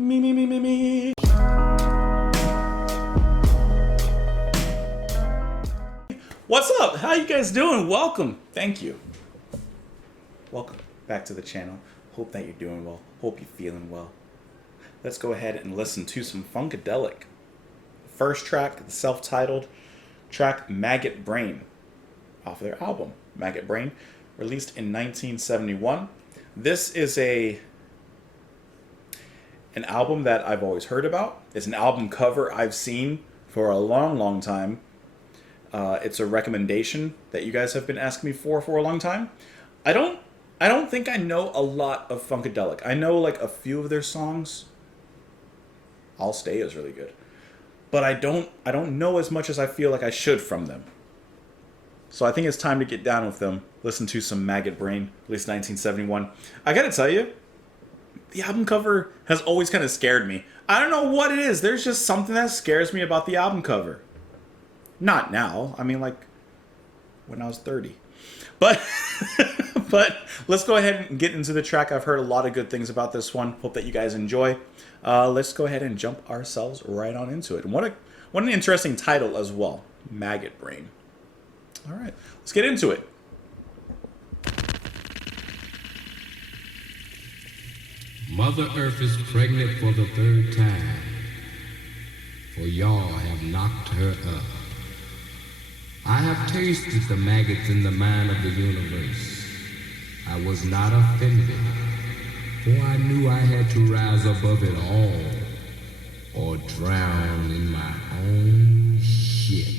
Me. What's up? How you guys doing? Welcome. Thank you. Welcome back to the channel. Hope that you're doing well. Hope you're feeling well. Let's go ahead and listen to some Funkadelic. First track, the self-titled track Maggot Brain, off of their album Maggot Brain, released in 1971. This is an album that I've always heard about. It's an album cover I've seen for a long time. It's a recommendation that you guys have been asking me for a long time. I don't think I know a lot of Funkadelic. I know like a few of their songs. I'll Stay is really good. But I don't know as much as I feel like I should from them. So I think it's time to get down with them. Listen to some Maggot Brain, released 1971. I gotta tell you, the album cover has always kind of scared me. I don't know what it is. There's just something that scares me about the album cover. Not now. I mean, like, when I was 30. But let's go ahead and get into the track. I've heard a lot of good things about this one. Hope that you guys enjoy. Let's go ahead and jump ourselves right on into it. And what an interesting title as well. Maggot Brain. All right, let's get into it. Mother Earth is pregnant for the third time, for y'all have knocked her up. I have tasted the maggots in the mind of the universe. I was not offended, for I knew I had to rise above it all, or drown in my own shit.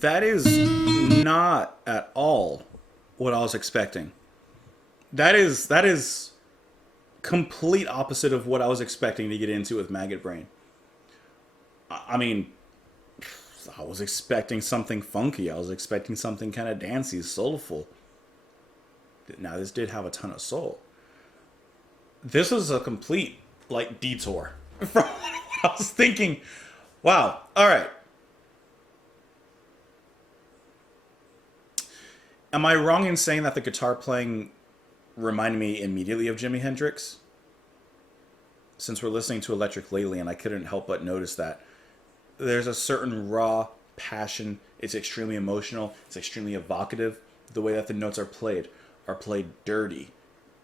That is not at all what I was expecting. That is complete opposite of what I was expecting to get into with Maggot Brain. I mean, I was expecting something funky. I was expecting something kind of dancey, soulful. Now this did have a ton of soul. This was a complete like detour from what I was thinking. Wow. All right. Am I wrong in saying that the guitar playing reminded me immediately of Jimi Hendrix? Since we're listening to Electric lately, and I couldn't help but notice that there's a certain raw passion. It's extremely emotional. It's extremely evocative. The way that the notes are played dirty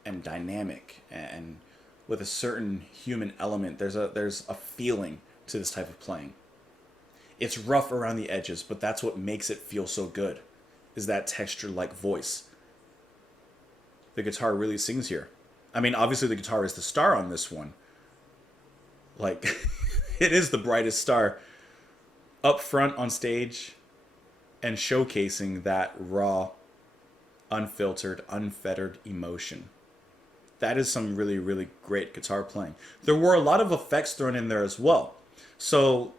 and dynamic, and with a certain human element. There's a feeling to this type of playing. It's rough around the edges, but that's what makes it feel so good. Is that texture-like voice. The guitar really sings here. I mean, obviously the guitar is the star on this one. Like, it is the brightest star up front on stage and showcasing that raw, unfiltered, unfettered emotion. That is some really, really great guitar playing. There were a lot of effects thrown in there as well. So,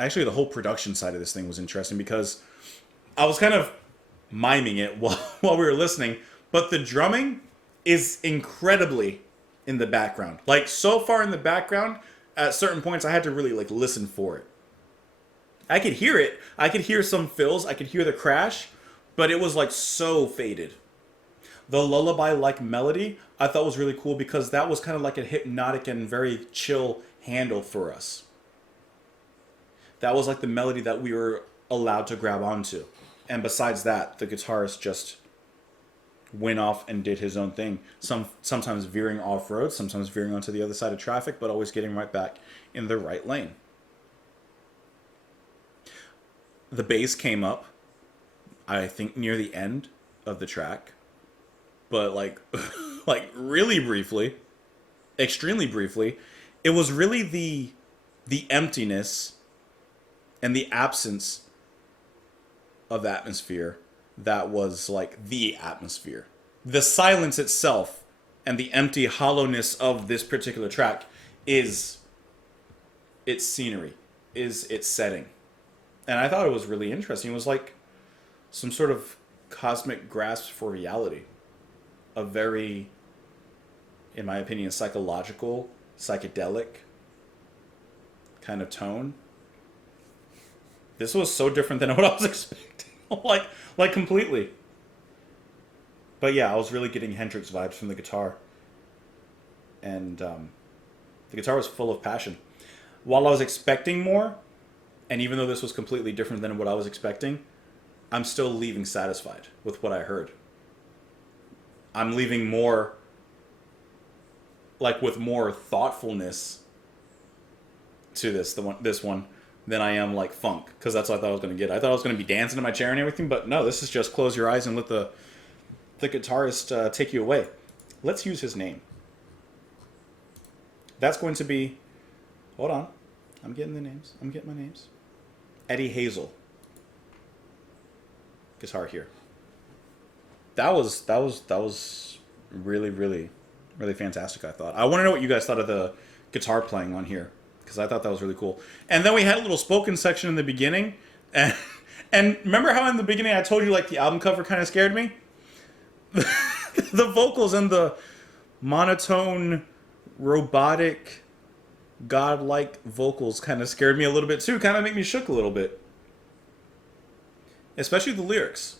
actually the whole production side of this thing was interesting because I was kind of miming it while we were listening, but the drumming is incredibly in the background. Like, so far in the background, at certain points I had to really like listen for it. I could hear it. I could hear some fills. I could hear the crash, but it was like so faded. The lullaby-like melody I thought was really cool because that was kind of like a hypnotic and very chill handle for us. That was like the melody that we were allowed to grab onto. And besides that, the guitarist just went off and did his own thing. Sometimes veering off-road, sometimes veering onto the other side of traffic, but always getting right back in the right lane. The bass came up, I think, near the end of the track. But like, like really briefly, extremely briefly. It was really the emptiness and the absence of atmosphere that was like the atmosphere. The silence itself and the empty hollowness of this particular track is its scenery, is its setting. And I thought it was really interesting. It was like some sort of cosmic grasp for reality. A very, in my opinion, psychological, psychedelic kind of tone. This was so different than what I was expecting. like completely. But yeah, I was really getting Hendrix vibes from the guitar. And the guitar was full of passion. While I was expecting more, and even though this was completely different than what I was expecting, I'm still leaving satisfied with what I heard. I'm leaving more, like with more thoughtfulness to this one than I am like funk, because that's what I thought I was going to get. I thought I was going to be dancing in my chair and everything, but no, this is just close your eyes and let the guitarist take you away. Let's use his name. That's going to be, hold on, I'm getting the names. I'm getting my names. Eddie Hazel. Guitar here. That was really, really, really fantastic, I thought. I want to know what you guys thought of the guitar playing on here, because I thought that was really cool. And then we had a little spoken section in the beginning, and remember how in the beginning I told you like the album cover kind of scared me? The vocals and the monotone, robotic, godlike vocals kind of scared me a little bit too, kind of make me shook a little bit. Especially the lyrics.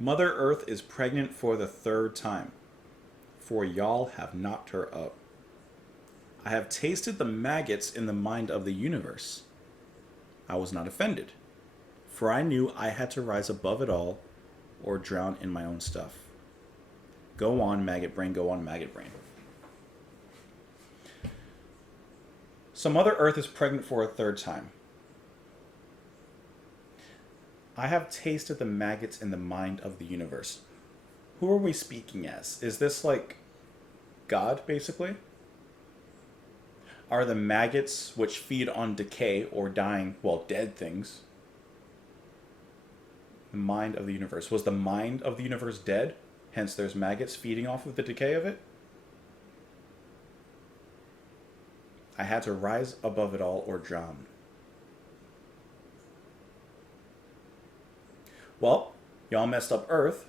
Mother Earth is pregnant for the third time, for y'all have knocked her up. I have tasted the maggots in the mind of the universe. I was not offended, for I knew I had to rise above it all or drown in my own stuff. Go on, maggot brain, go on, maggot brain. So Mother Earth is pregnant for a third time. I have tasted the maggots in the mind of the universe. Who are we speaking as? Is this like God, basically? Are the maggots which feed on decay or dying, well, dead things? The mind of the universe. Was the mind of the universe dead? Hence there's maggots feeding off of the decay of it? I had to rise above it all or drown. Well, y'all messed up Earth.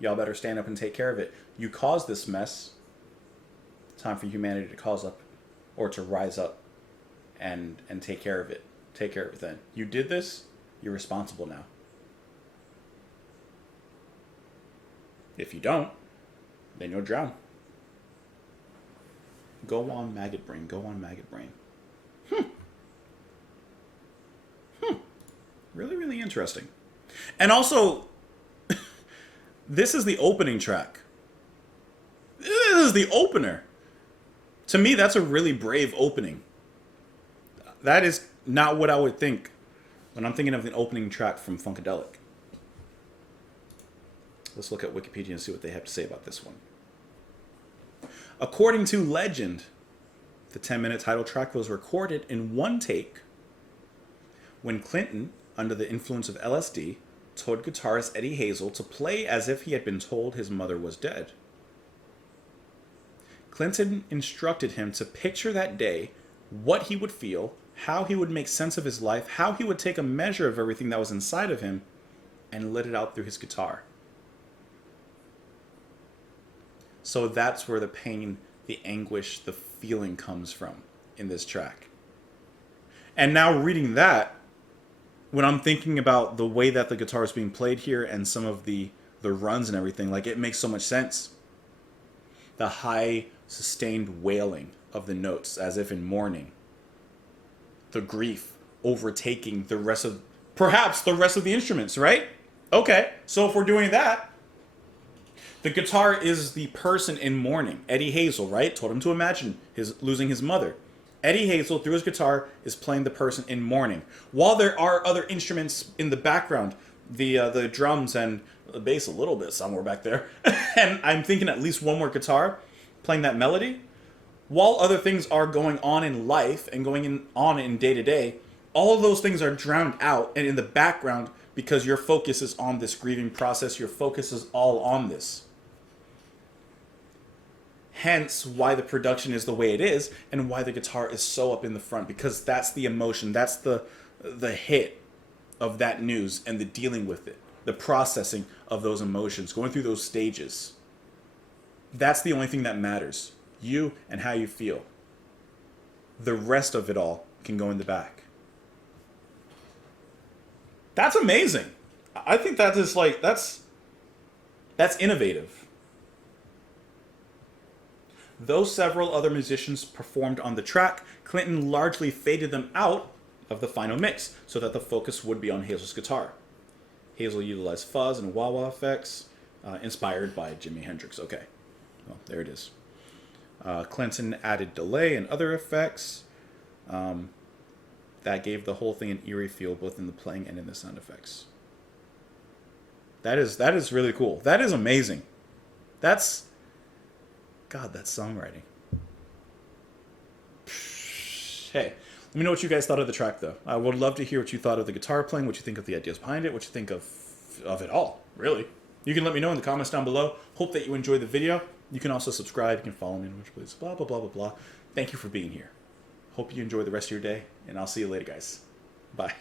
Y'all better stand up and take care of it. You caused this mess. Time for humanity to cause up, or to rise up and take care of it. Take care of it then. You did this, you're responsible now. If you don't, then you'll drown. Go on, maggot brain. Go on, maggot brain. Really, really interesting. And also, this is the opening track. This is the opener. To me, that's a really brave opening. That is not what I would think when I'm thinking of the opening track from Funkadelic. Let's look at Wikipedia and see what they have to say about this one. According to legend, the 10-minute title track was recorded in one take when Clinton, under the influence of LSD, told guitarist Eddie Hazel to play as if he had been told his mother was dead. Clinton instructed him to picture that day, what he would feel, how he would make sense of his life, how he would take a measure of everything that was inside of him, and let it out through his guitar. So that's where the pain, the anguish, the feeling comes from in this track. And now reading that, when I'm thinking about the way that the guitar is being played here and some of the runs and everything, like, it makes so much sense. The high, sustained wailing of the notes as if in mourning. The grief overtaking the rest of, perhaps the rest of the instruments, right? Okay, so if we're doing that, the guitar is the person in mourning. Eddie Hazel, right? Told him to imagine losing his mother. Eddie Hazel, through his guitar, is playing the person in mourning. While there are other instruments in the background, the drums and the bass a little bit somewhere back there, and I'm thinking at least one more guitar playing that melody. While other things are going on in life and on in day to day, all of those things are drowned out and in the background because your focus is on this grieving process. Your focus is all on this. Hence why the production is the way it is and why the guitar is so up in the front, because that's the emotion, that's the hit of that news and the dealing with it, the processing of those emotions, going through those stages. That's the only thing that matters. You and how you feel. The rest of it all can go in the back. That's amazing. I think that is like, that's innovative. Though several other musicians performed on the track, Clinton largely faded them out of the final mix so that the focus would be on Hazel's guitar. Hazel utilized fuzz and wah-wah effects, inspired by Jimi Hendrix. Okay, well, there it is. Clinton added delay and other effects that gave the whole thing an eerie feel both in the playing and in the sound effects. That is really cool. That is amazing. God, that's songwriting. Hey, let me know what you guys thought of the track, though. I would love to hear what you thought of the guitar playing, what you think of the ideas behind it, what you think of it all, really. You can let me know in the comments down below. Hope that you enjoyed the video. You can also subscribe. You can follow me on which place, blah, blah, blah, blah, blah. Thank you for being here. Hope you enjoy the rest of your day, and I'll see you later, guys. Bye.